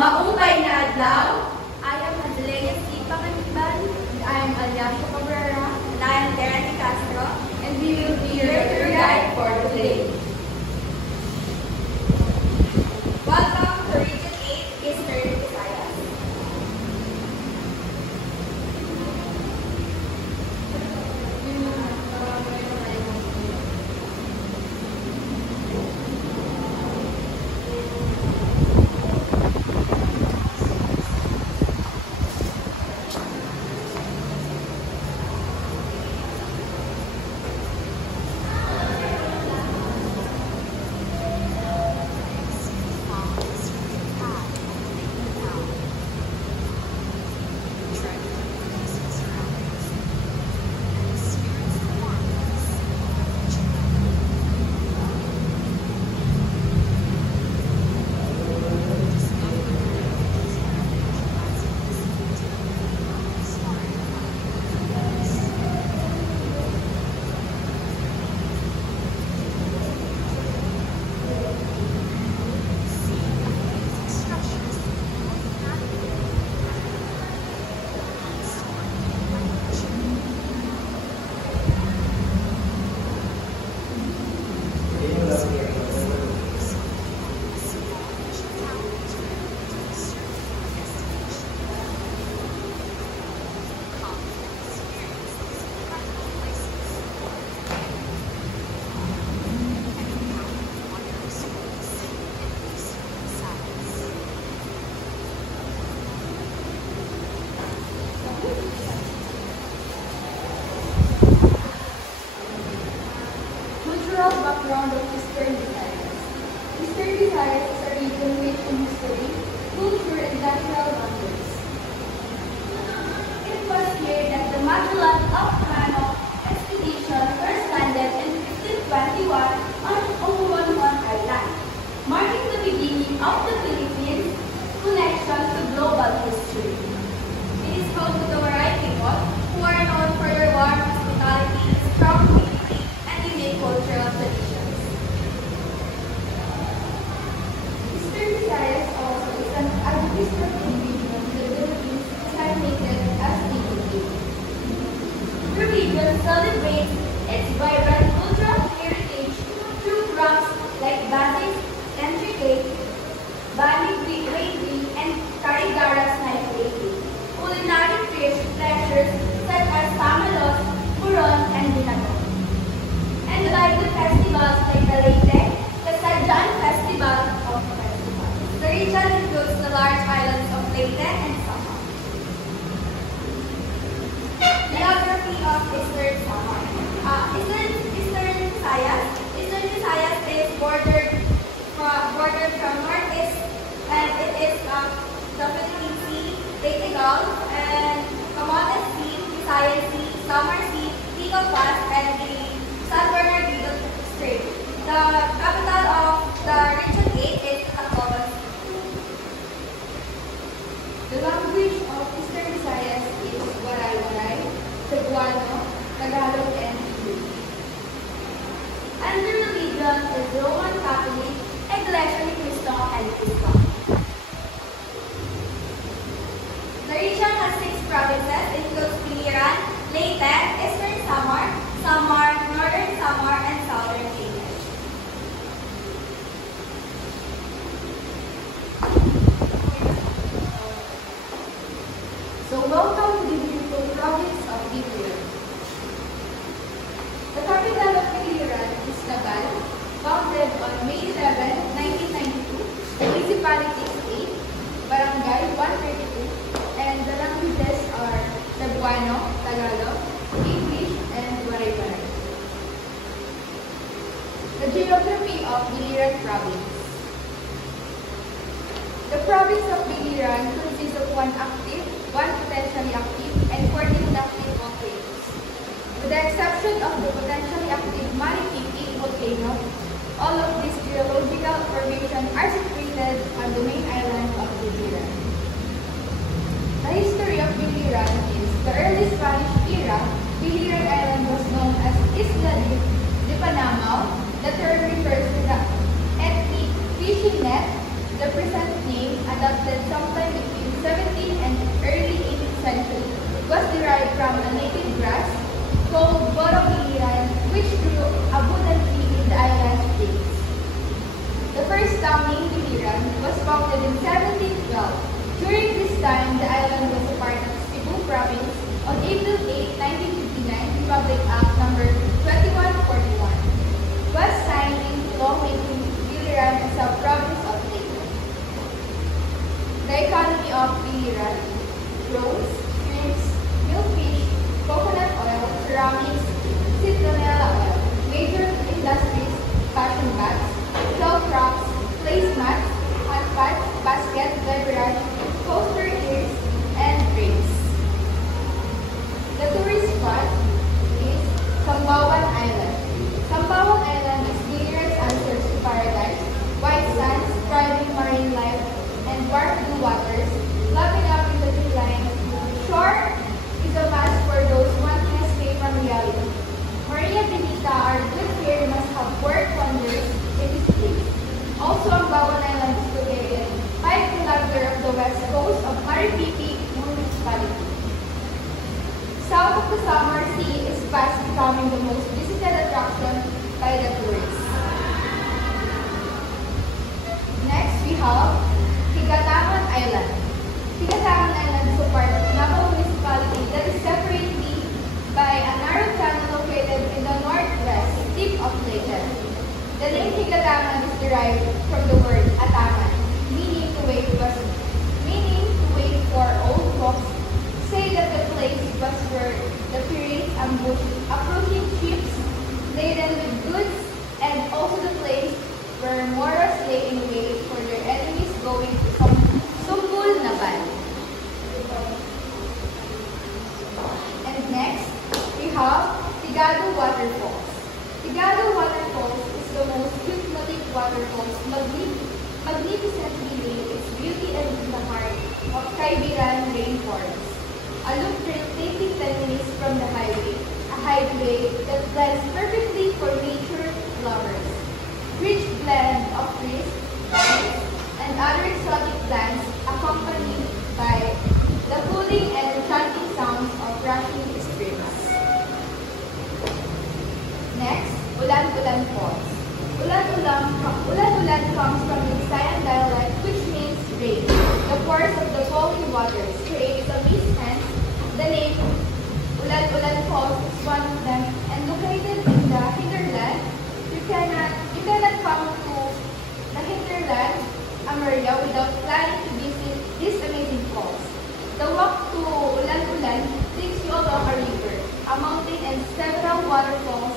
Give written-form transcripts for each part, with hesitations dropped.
Maupay na adlaw. I am Adelea C. Pacaniban. I am Alyasha Cabrera. And I am Terry Castro. And we will be your tour guide for today. Welcome to Region 8, Eastern Visayas. Cultural background of Eastern Visayas. Eastern Visayas is a region rich in history, culture, and natural wonders. It was here that the Magellan Ocamano expedition first landed in 1521 on Oumuamua Island, marking the beginning of the Philippines' connection to global history. It is home to the Waray people, who are known for their warm hospitality, strong community, and unique cultural traditions. Eastern Visayas also is an administrative region in the Philippines designated as PPP. The region celebrates its vibrant cultural heritage through crafts like batik, intricate, bani weaving, and Carigara knife making, culinary pleasures such as pamalos, puron, and binagong, and lively festivals like the Leyte, the Sadjan Festival of Festivals. The region includes the large islands of Leyte and Samar. Geography of Eastern Samar. Eastern Visayas is bordered from northeast, and it is the Philippine Sea, Leyte Gulf, and Camotes Sea, Visayan Sea, Samar Sea, Bicol Pass, and the San Bernardino Strait. The capital of the Region 8 is Tacloban. The language of Eastern Visayas is Waray-Waray, Cebuano, Tagalog, and English. And the religion is Roman Catholic, Iglesia ni Cristo, and Islam. The region has 6 provinces, includes Biliran, Leyte, Eastern Samar, Northern Samar, and Southern English. So welcome to the beautiful province of Biliran. The capital of Biliran is Nagal, founded on May 11, 1992. The municipality is 8, barangay 132, and the languages are Cebuano, Tagalog, English, and Waray-Waray. The geography of Biliran Province. The province of Biliran consists of 1 active, 1 potentially active, and 14 inactive volcanoes. With the exception of the potentially active Marikina peak volcano, all of these geological formations are situated on the main island of Biliran. The history of Biliran is the early Spanish era. Biliran Island was known as Isla de Panamao. The term refers to the ethnic fishing net, the present name adopted sometime between 17th and early 18th century, was derived from a native grass called Borobiliran, which grew abundantly in the island states. The first town named Biliran was founded in 1712. During this time, the island was a part of Cebu province. On April 8, 1959, Republic Act No. 2141 was signed into law making Biliran as a province of Leyte. The economy of Biliran: rose, shrimps, milkfish, coconut oil, ceramics, citronella oil. Major industries: fashion bags, shell crops, placemats, handpots, basket, beverage, coaster ears, and drinks. The tourist spot is Sambawan Island. Sambawan Island is Biliran's answer to paradise: white sands, thriving marine life, and dark blue waters, lapping up in the blue line. Shore is a must for those wanting to escape from reality. Maria Benita, our good here, must have worked wonders in this place. Also, Sambawan Island is located 5 km off the west coast of Maripipi Municipality. South of the Samar Sea is fast becoming the most visited attraction by the tourists. Next, we have Higatangan Island. Higatangan Island is a part of Davao Municipality that is separated by a narrow channel located in the northwest tip of Leyte. The name Higatangan is derived from the word atangan, meaning to wait for old folks say that the place was where the pirates ambushed approaching ships laden with goods, and also the place where Moros lay in wait for their enemies going to Sumbul Naban. And next, we have Tigado Waterfalls. Tigado Waterfalls is the most hypnotic waterfalls, magnificently laid its beauty and in the heart of Caibiran rainforest. A loop trail taking 10 minutes from the highway, a highway that blends perfectly for nature lovers. Rich blend of trees, vines, and other exotic plants accompanied by the cooling and enchanting sounds of rushing streams. Next, Ulan-Ulan Falls. Ulan-Ulan comes from the Visayan dialect, which means rain. The force of the falling waters creates a mist, hence the name Ulan-Ulan Falls is one of them, and located in the hinterland. You cannot come to the hinterland, Amaria, without planning to visit these amazing falls. The walk to Ulan-Ulan takes you along a river, a mountain, and several waterfalls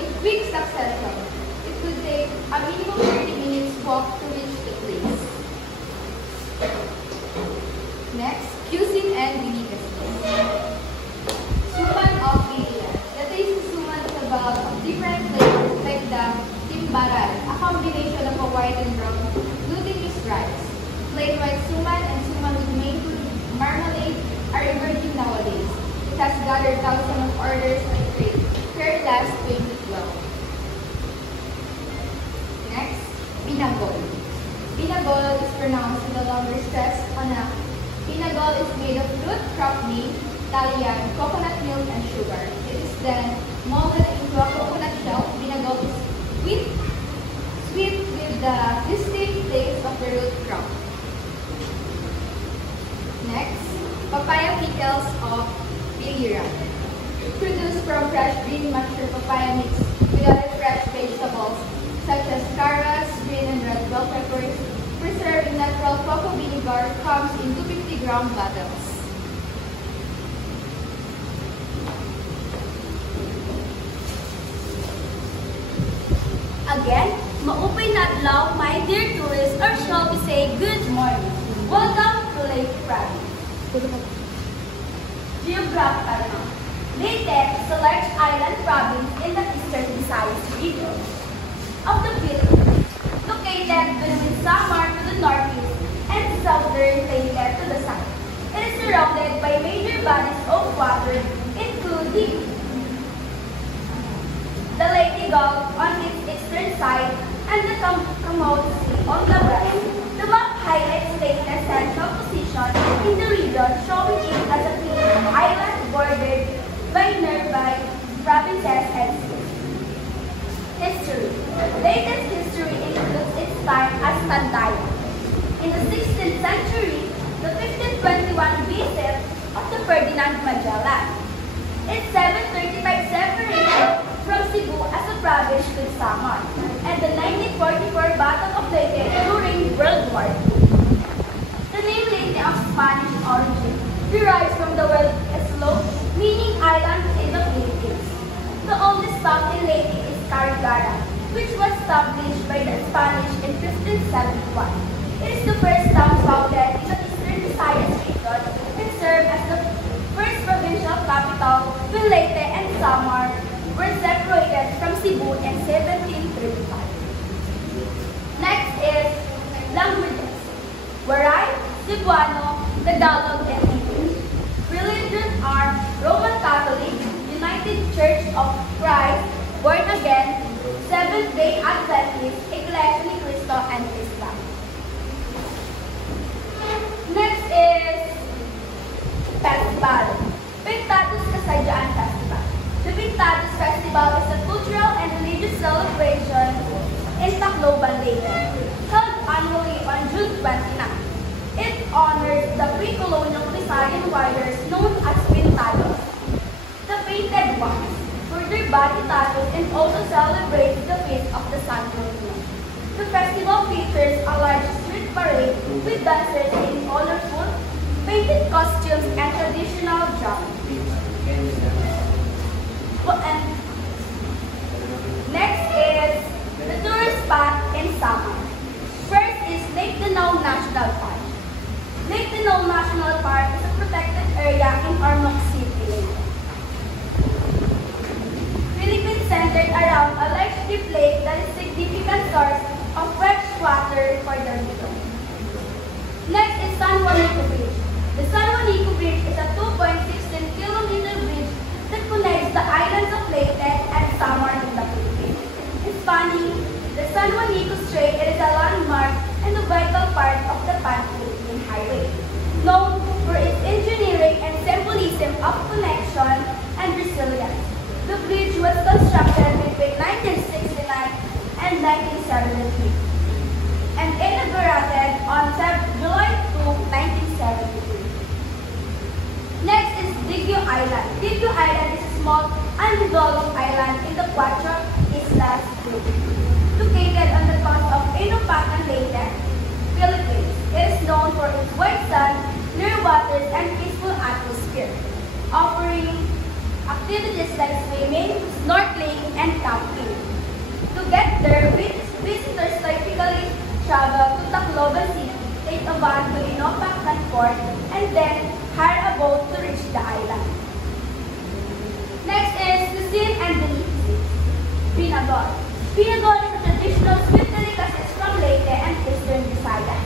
in quick succession. It could take a minimum 30 minutes walk to reach the place. Next, cuisine and delicacies. Suman of Biliran. The taste of suman is about different flavors like the timbaran, a combination of a white and brown glutinous rice. Plain white suman and suman with mango marmalade are emerging nowadays. It has gathered thousands of orders and trade. Fair last 2012. Next, Binagol. Binagol is pronounced with a longer stress on a. Binagol is made of fruit, crop meat, talian, coconut milk, and sugar. It is then molded into a coconut shell. Binagol is sweet with the distinct taste of the root crop. Next, papaya pickles of Biliran. Produced from fresh green mature papaya mix with other fresh vegetables such as carrots, green and red bell peppers, preserved in natural cocoa vinegar, comes in 250-gram bottles. Again, maupay na adlaw, my dear tourists, or shall we say good morning. Welcome to Leyte Province. Geographical map. Leyte is a large island province in the eastern Visayas region of the Philippines, located between Samar to the northeast and southern Leyte to the south. It is surrounded by major bodies of water, including the Leyte Gulf on its eastern side and the Camotes Sea on the west. The map highlights Leyte region, showing it as a clean island bordered by nearby provinces and cities. History. Latest history includes its time as Pandayan. In the 16th century, the 1521 visit of the Ferdinand Magellan. Its 735 separation from Cebu as a province with Samar, and the 1944 Battle of Leyte during World War II. The name Leyte of Spanish origin derives from the word Islo, meaning island in the Philippines. The oldest town in Leyte is Carigara, which was established by the Spanish in 1571. It is the first town founded in the Eastern Visayas region and served as the first provincial capital when Leyte and Samar were separated from Cebu in 1735. Next is languages. Waray, Cebuano, Tagalog, and English. Religions are Roman Catholic, United Church of Christ, Born Again, Seventh-day Adventist, Iglesia ni Cristo, and Islam. Next is Festival. Pintados Kasadyaan Festival. The Pintados Festival is a cultural and religious celebration in Tacloban, Leyte, held annually on June 29. It honors the pre-colonial Visayan warriors known as Pintados, the painted ones, for their body tattoos, and also celebrates the feast of the Santo Niño. The festival features a large street parade with dancers in colorful, painted costumes and traditional drums. Next is the tourist spot in Samar. First is Lake Tinaw National Park. Lake Tinaw National Park is a protected area in Ormoc City, Leyte. Philippines centered around a large deep lake that is a significant source of fresh water for the region. Next is San Juanico Bridge. The San Juanico Bridge is a 2.16-kilometer bridge that connects the islands of Leyte and Samar in the Philippines. In Spanish, the San Juanico Strait is a landmark and a vital part of the Pan-Philippine Highway, known for its engineering and symbolism of connection and resilience. The bridge was constructed between 1969 and 1973 and inaugurated on July 2, 1973. Next is Digyo Island. Digyo Island is a small, undeveloped island in the Cuatro Islas group, located on the coast of Inupacan, Leyte, Philippines. It is known for its white sand, clear waters, and peaceful atmosphere, offering activities like swimming, snorkeling, and camping. To get there, visitors typically travel to Tacloban City, take a van to Inupacan Port, and then hire a boat to reach the island. Next is Cuisine and Delicacies. Pinagol. Pinagol is a traditional sweet delicacies from Leyte and Eastern Visayas,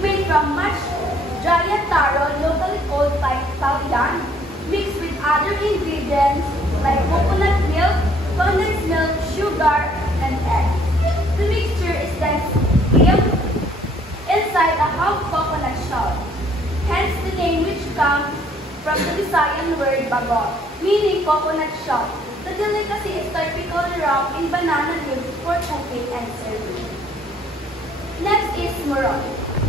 made from mashed giant taro, locally called Talian, mixed with other ingredients like coconut milk, condensed milk, sugar, and egg. The mixture is then steamed inside a half coconut shell, hence the name, which comes from the Visayan word bagol, meaning coconut shell. The delicacy is typically wrapped in banana leaves for cooking and serving. Next is Muron.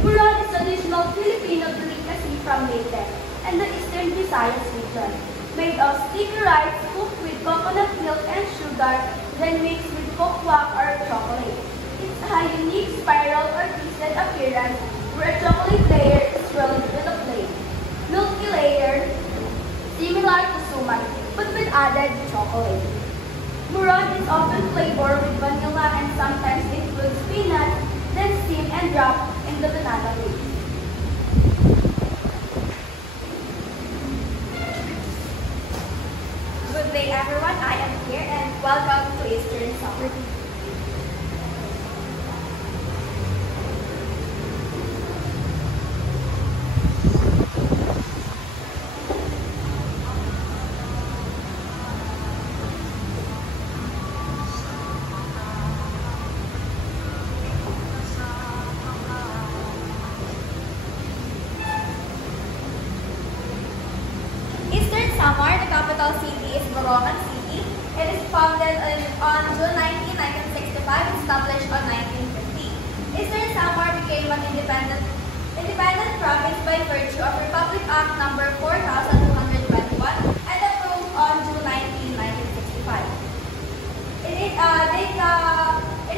Muron is a traditional Filipino delicacy from Leyte and the Eastern Visayas region, made of sticky rice cooked with coconut milk and sugar, then mixed with cocoa or chocolate. It has a unique spiral or twisted appearance where a chocolate layer is filled with a plain, milky layer similar to suman, but with added chocolate. Muron is often flavored with vanilla and sometimes includes peanuts, then steamed and dropped in the banana leaf. Good day everyone, I am here and welcome to Eastern Summer. capital city is Borongan City. It is founded on June 19, 1965, established on 1950. Eastern Samar became an independent province by virtue of Republic Act No. 4221 and approved on June 19, 1965. It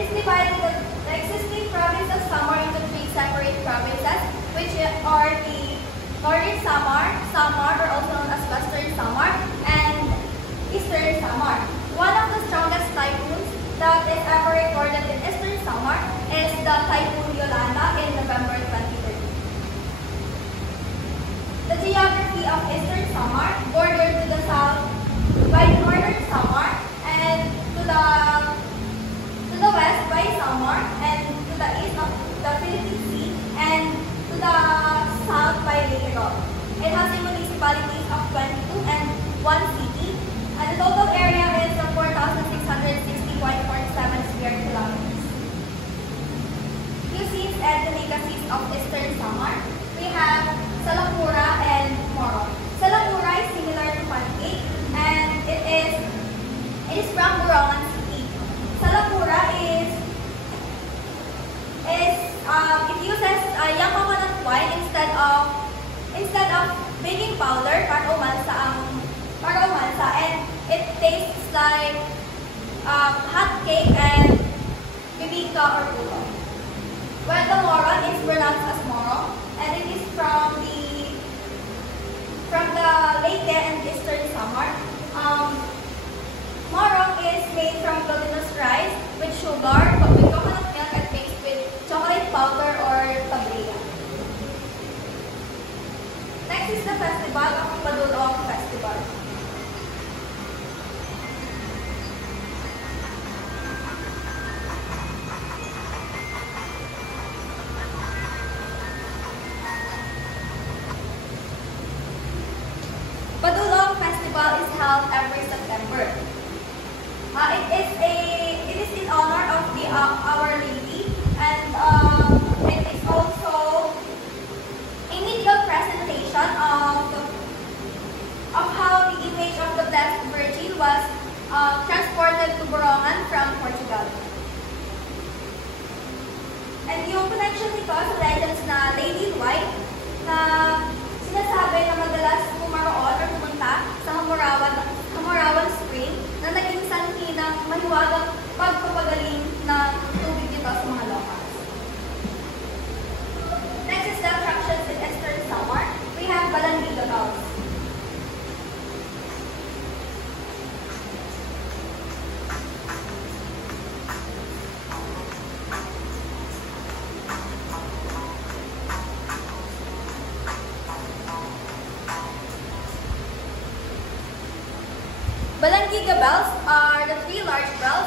is divided the existing province of Samar into three separate provinces, which are the Northern Samar, or also known as Western Samar, and Eastern Samar. One of the strongest typhoons that is ever recorded in Eastern Samar is the Typhoon Yolanda in November 2013. The geography of Eastern Samar bordered to the south by Northern Samar, and to the west by Samar, and to the east of the Philippine Sea, and to the south by Lake Ron. It has a municipalities of 22 and 1 city, and the total area is 4,660.47 square kilometers. Cuisines and delicacies of Eastern Samar. We have Salapura and Moro. Salapura is similar to pancake, and it is from Borongan City. Salapura it uses young coconut wine instead of baking powder, para-umansa, and it tastes like hot cake and bibingka or puto. Well, the moron is pronounced as moro, and it is from the Leyte and Eastern Samar. Morong is made from glutinous rice with sugar, with coconut milk, and mixed with chocolate powder or tablea. Next is the festival of Padulong Festival. Padulong Festival is held every September. It is in honor of Our Lady, and it is also a mythical presentation of how the image of the Blessed Virgin was transported to Borongan from Portugal. And yung connection nito sa legends na Lady White, na sinasabi na madalas pumaroon or pumunta sa Hamurawan Spring na naging sanhi ng mahiwagang pagpapagaling ng tubig dito sa mga locals. Next is the attractions in Eastern Samar. We have Balangiga Gulls. Balangiga bells are the three large bells.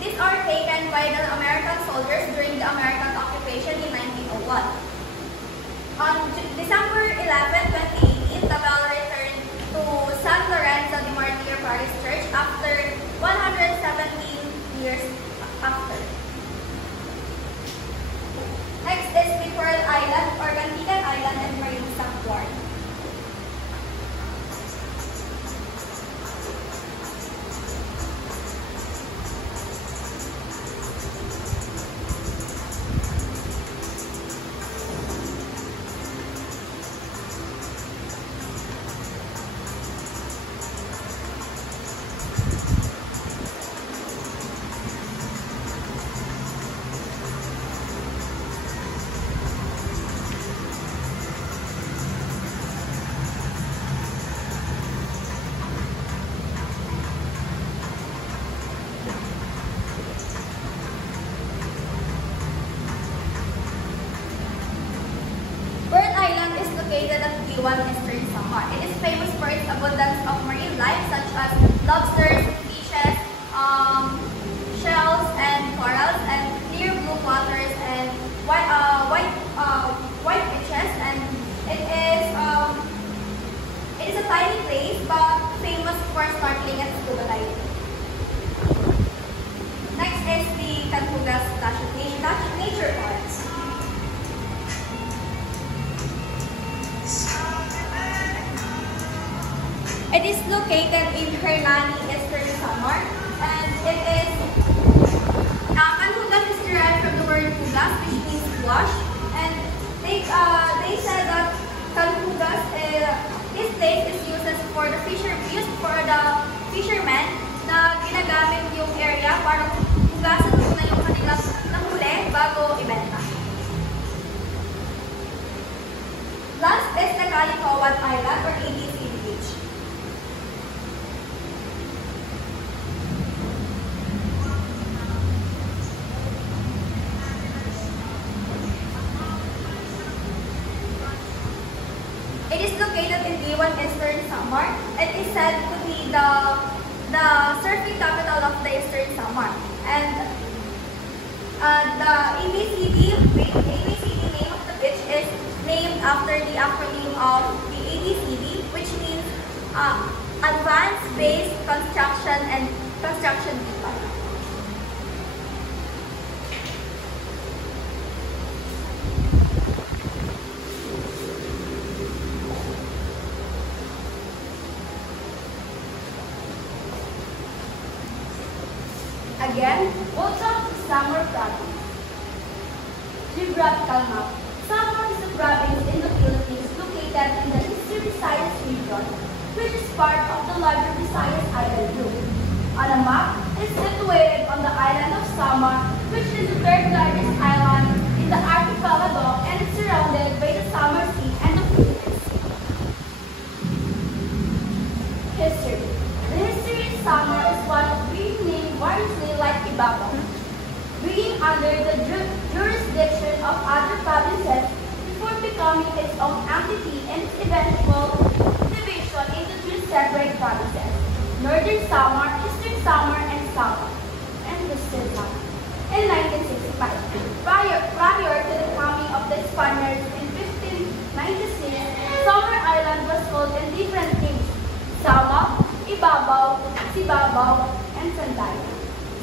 These are taken by the American soldiers during the American occupation in 1901. On December 11, 2018, the bell returned to San Lorenzo de Martir Parish Church after 117 years after. Next is Pearl Island, or Gantigan Island and Marine Sanctuary. Located at Iwan, Eastern Samar. It is famous for its abundance of marine life such as lobsters, fishes, shells, and corals, and clear blue waters and white beaches. And it is a tiny place but famous for snorkeling and scuba diving. Next is the Cantugas Nature Park. It is located in Hernani, Eastern Samar, and it is Canhugas is derived from the word hugas, which means wash. And they said that Canhugas, this place is used for the fishermen na ginagamit yung area para hugasan muna yung kanilang nahuli bago ibenta. Last is the Kalikawan Island or ABC Beach. It is located in Iwan, Eastern Samar. It is said to be the surfing capital of the Eastern Samar. And the ABCD name of the beach is named after the acronym of the ABCD, which means Advanced Base Construction and Construction Depot. Again, welcome to Samar Province. Geographical map. Samar is a province in the Philippines located in the Eastern Visayas region, which is part of the larger Visayas Island group. On a map, it is situated on the island of Samar, which is the third largest island in the archipelago and is surrounded by the Samar Sea and the Philippines. History. The history of Samar is one of being named variously like Ibabaw, being under the jurisdiction of other provinces before becoming its own entity and its eventual division into three separate provinces: Northern Samar, Eastern Samar, and Samar, and Western Samar. In 1965, prior to the coming of the Spaniards in 1596, Samar Island was called in different names: Sama, Ibabaw, Sibabaw, and Sandaya.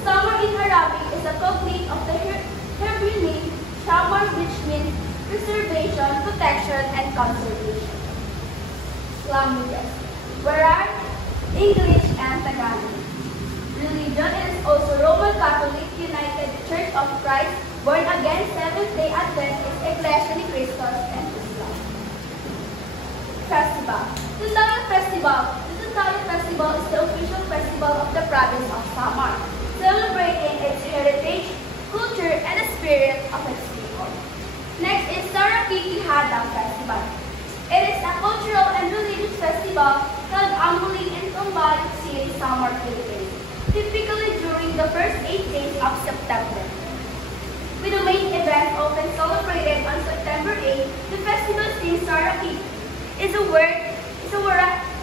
Samar in Arabic is a cognate of the Hebrew name Shamar, which means preservation, protection, and conservation. Languages: Waray, English, and Tagalog. Religion: it is also Roman Catholic, United Church of Christ, Born Again, Seventh-day Adventist, Iglesia ni Cristos, and Islam. Festival. Tundaya Festival. The Tundaya Festival is the official festival of the province of Samar, celebrating its heritage, culture, and the spirit of its people. Next is Sarapiki Hadang Festival. It is a cultural and religious festival held annually in Tambalog City, Samar, Philippines, typically during the first 8 days of September. With the main event often celebrated on September 8, the festival theme Sarapiki is a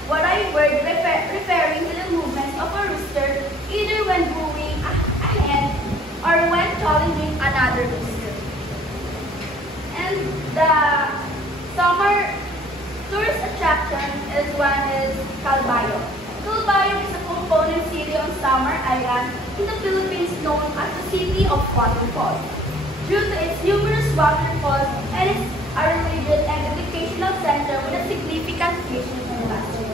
Waray word referring to the movement of a rooster either when moving a hen or when challenging another rooster. And the summer tourist attraction is one is Calbayog. Calbayog is a component city on Samar Island in the Philippines known as the City of Waterfalls, due to its numerous waterfalls and its a religious and educational center with a significant fishing industry.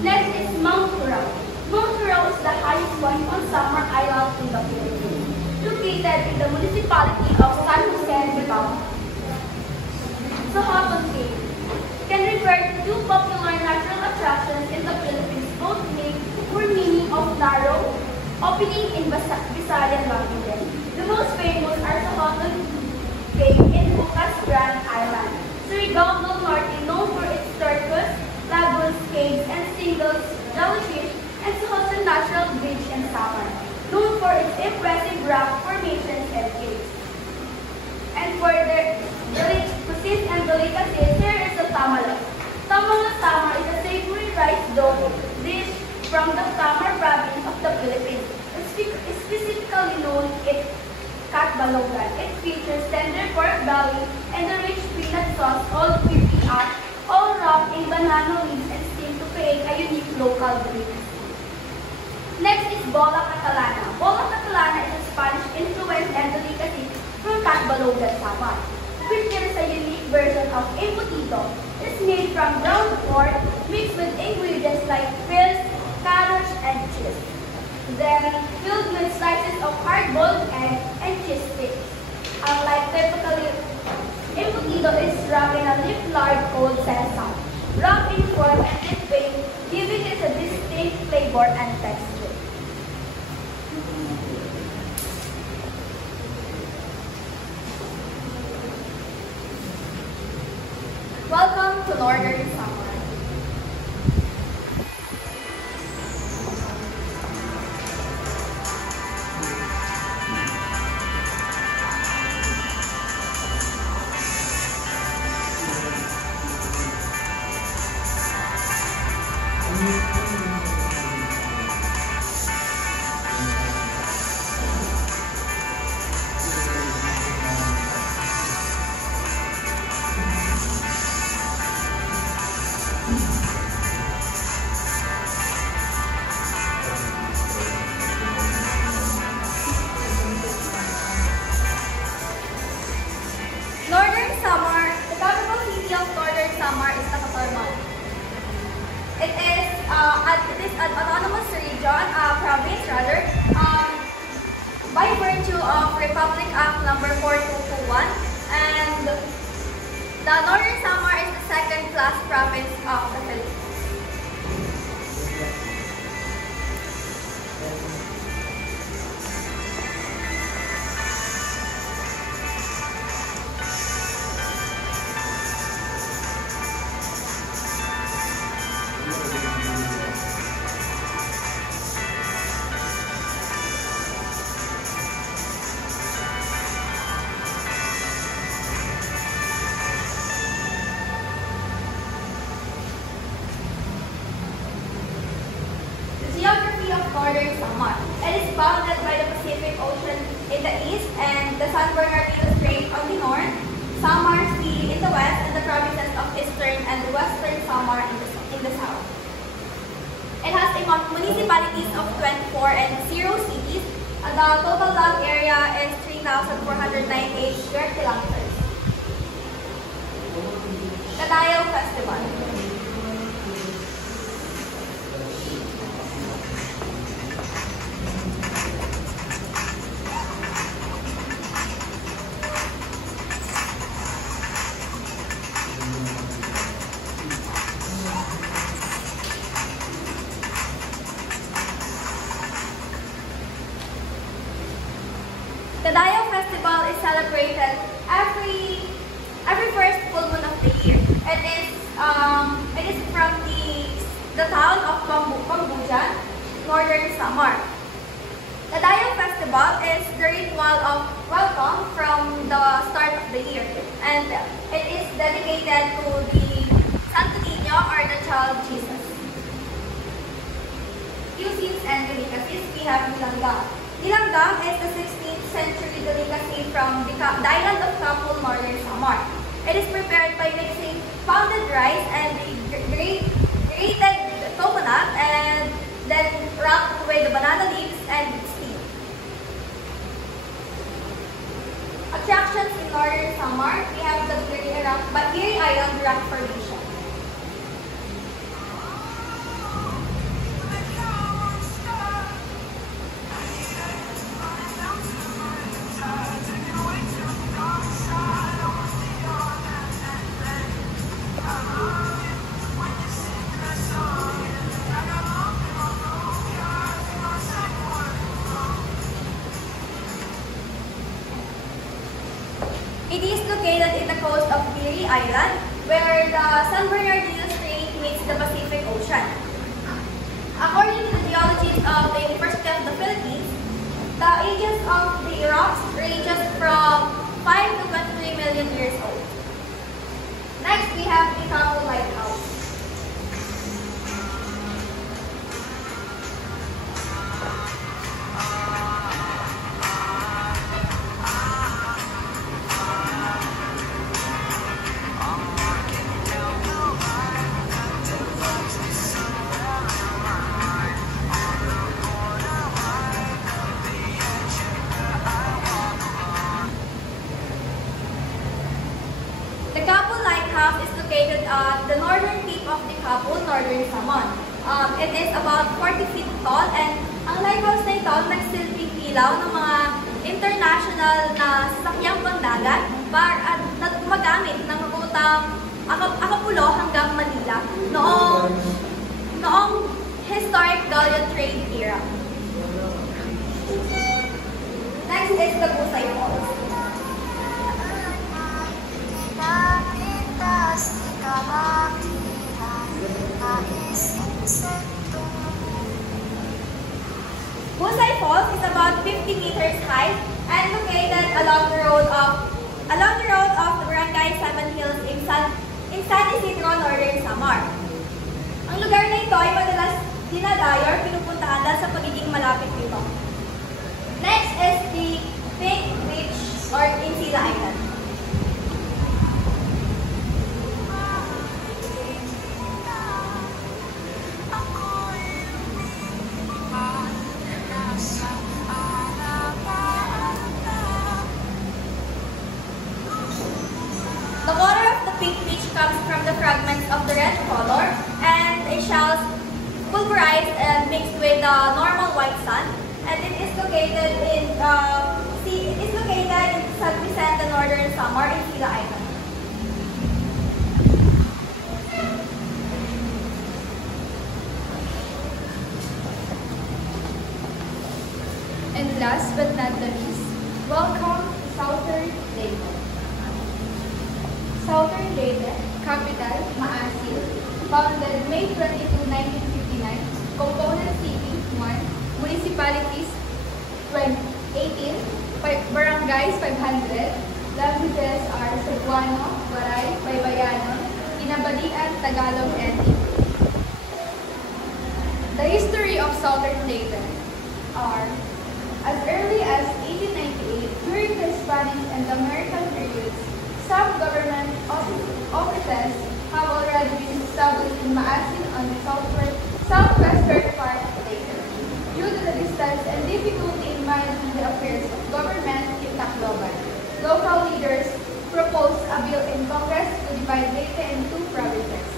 Next is Mount Hurao. Mount Hurao is the highest point on Samar Island in the Philippines, located in the municipality of San Jose de Baba. Sohoton Cave can refer to two popular natural attractions in the Philippines, both named for meaning of narrow opening in Visayan languages. The most famous are Sohoton Cave in Bukas Grand Island, Surigao del Norte, known for its turquoise, lagoons, caves, and stingles, jellyfish, and Sohoton Natural Bridge in Samar, known for its impressive rock formations and caves. And for the cuisine and delicacies, here is the tamalas. Tamalas Samar is a savory rice dough dish from the Samar province of the Philippines. It's specifically known as Katbalogan. It features tender pork belly and a rich peanut sauce, all crispy out, all wrapped in banana leaves and steamed to create a unique local drink. Next is Bola Catalana. Bola Catalana is a Spanish-influenced and delicacy from Katbalogan, Samar, which is a unique version of embutido Ido is made from ground pork mixed with ingredients like fish, carrots, and cheese. Then filled with slices of hard-boiled egg and cheese sticks. Unlike typically, embutido is wrapped in a leaf lard called sesame, wrapped in form and then baked, giving it a distinct flavor and texture. Welcome to Northern Samar. Northern Samar, the capital city of Northern Samar is Tacloban. It is an autonomous region, province rather, by virtue of Republic Act number 4221, and the Northern Samar is the second-class province of the Philippines. Geography of Northern Samar. It is bounded by the Pacific Ocean in the east and the San Bernardino Strait on the north, Samar Sea in the west, and the provinces of Eastern and Western Samar in the south. It has a municipalities of 24 and 0 cities, and the total land area is 3,498 square kilometers. Cadayo Festival. The Dayo Festival is celebrated every first full moon of the year. It is from the town of Pambujan, Northern Samar. The Dayo Festival is the ritual of welcome from the start of the year, and it is dedicated to the Santo Niño or the Child Jesus. Cuisines and delicacies, we have Nilanggam. Nilanggam is the 16th century delicacy from the island of Kapul, Northern Samar. It is prepared by mixing pounded rice and grated coconut and then wrapped with the banana leaves and steamed. Attractions in Northern Samar, we have the Bagiri Island Rock Formation. It is located in the coast of Biri Island, where the San Bernardino Strait meets the Pacific Ocean. According to the geologists of the University of the Philippines, the ages of the rocks ranges from 5 to 23 million years old. Next, we have the Kapul Lighthouse. Camp is located at the northern tip of the Kapul, Northern Samar. It is about 40 feet tall, and ang lighthouse na ito nagsilbing ilaw ng mga international na sasakyang pangdagat para at gumagamit ng rutang Acapulco hanggang Manila noong historic galleon trade era. Next is the Busay Falls. Busay Falls is about 50 meters high and located along the road of the Barangay Seven Hills in San Isidro, Northern Samar. Ang lugar na ito ay madalas dinadayo or pinupuntahan dahil sa pagiging malapit dito. Next is the Pink Beach or Insila Island. The water of the Pink Beach comes from the fragments of the red color and the shells pulverized and mixed with the normal white sand. And it is located in San Vicente, Northern Samar, in Sila Island. And last but not the least, welcome to Southern Leyte. Southern Leyte, capital, Maasin, founded May 22, 1959, component city, 1, municipalities, 18, barangays, 500, languages are Cebuano, Waray, Baybayanon, Kinabalian, Tagalog, and English. The history of Southern Leyte are as early as 1898, during the Spanish and American periods, some government offices have already been established in Maasin on the southwestern part of Leyte. Due to the distance and difficulty in managing the affairs of government in Tacloban, local leaders proposed a bill in Congress to divide Leyte into 2 provinces.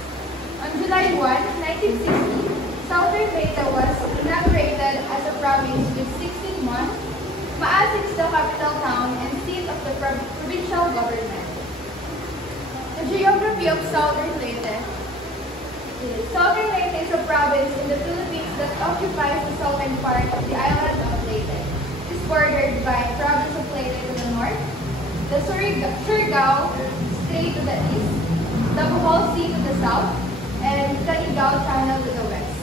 On July 1, 1960, Southern Leyte was inaugurated as a province with 16 months. Maasin is the capital town and seat of the provincial government. The geography of Southern Leyte is Southern Leyte is a province in the Philippines that occupies the southern part of the island of Leyte. It is bordered by the province of Leyte to the north, the Surigao Strait to the east, the Bohol Sea to the south, and the Igao Channel to the west.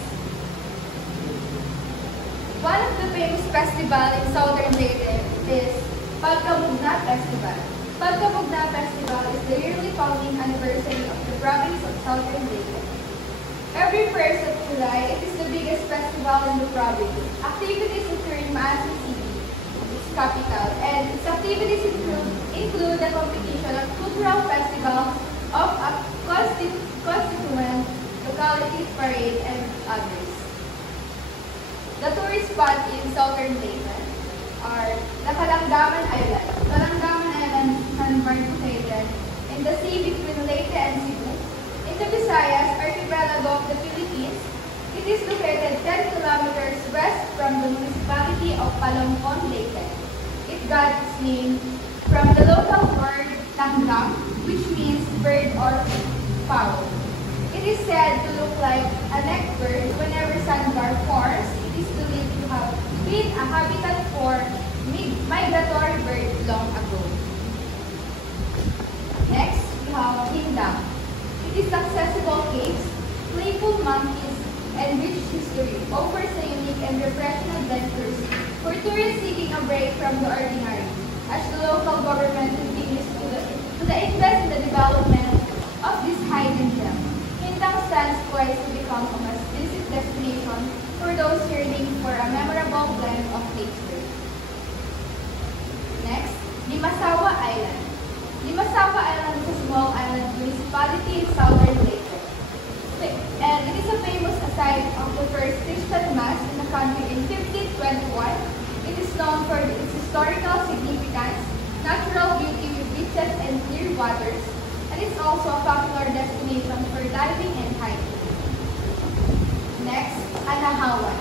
One of the famous festivals in Southern Leyte is Pagkabugna Festival. Pagkabugna Festival is the yearly founding anniversary of the province of Southern Leyte. Every 1st of July, it is the biggest festival in the province. Activities occur in Maasin City, its capital, and its activities include the competition of cultural festivals of a constituent locality parade and others. The tourist spots in Southern Leyte are the Calanggaman Island. Calanggaman Island is located in the sea between Leyte and Cebu. In the Visayas archipelago of the Philippines, it is located 10 kilometers west from the municipality of Palongpon, Leyte. It got its name from the local word langgam, which means bird or fowl. It is said to look like a necked bird whenever sandbar forms. It is believed to have been a habitat for migratory birds long ago. Next, we have Kingdom. It is accessible caves, playful monkeys, and rich history. Offers a unique and refreshing adventures for tourists seeking a break from the ordinary, as the local government continues to invest in the development of this hidden gem. Kingdom stands poised to become a must-visit destination for those yearning for a memorable blend of nature. Next, Limasawa Island. Limasawa Island is a small island municipality in Southern Leyte. And it is a famous site of the first Christian Mass in the country in 1521. It is known for its historical significance, natural beauty with beaches and clear waters, and it's also a popular destination for diving and hiking. Next, Anahawan.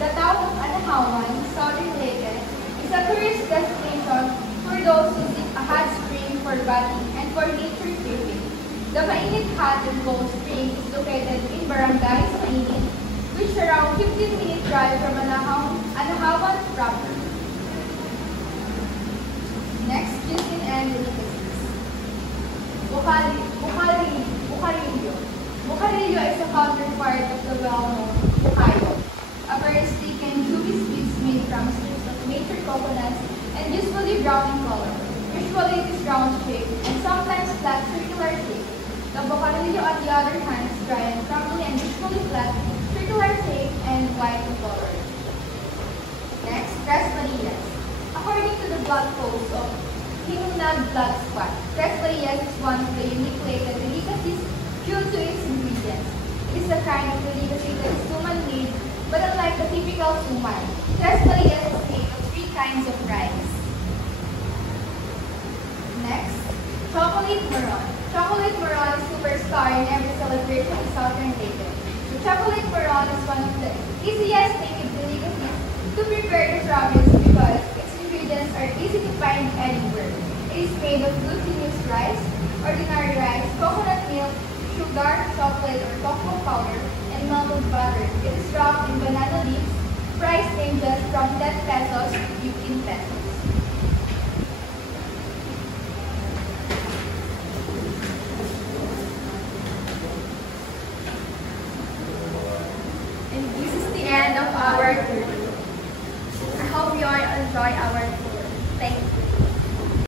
The town of Anahawan, southern Leyte, is a tourist destination for those who seek a hot spring for bathing and for nature tripping. The Mainit Hot and Cold Spring is located in Barangay Mainit, which is around 15-minute drive from Anahawan proper. Next, cuisine and delicacies. Bucarillo. Bucarillo is a counterpart of the well-known Bukayo, a very thick and chewy sweets made from strips of mature coconuts and usually brown in color. Usually it is round shaped and sometimes flat circular shape. The Bucarillo, on the other hand, is dry and crumbly and usually flat, circular shape and white in color. Next, Tres Marias. According to the blog post of Hinunag Blogspot, Tres Marias is one of the unique Leyte delicacies due to its ingredients. It is a kind of delicacy that is suman-made, but unlike the typical suman, Tres Marias is made of 3 kinds of rice. Next, Chocolate Maron. Chocolate Maron is superstar in every celebration in southern Leyte. The Chocolate Maron is one of the easiest native delicacies to prepare the province because its ingredients are easy to find anywhere. It is made of glutinous rice, ordinary rice, coconut milk, sugar, chocolate or cocoa powder, and melted butter. It is wrapped in banana leaves. Price ranges from 10 pesos to 15 pesos.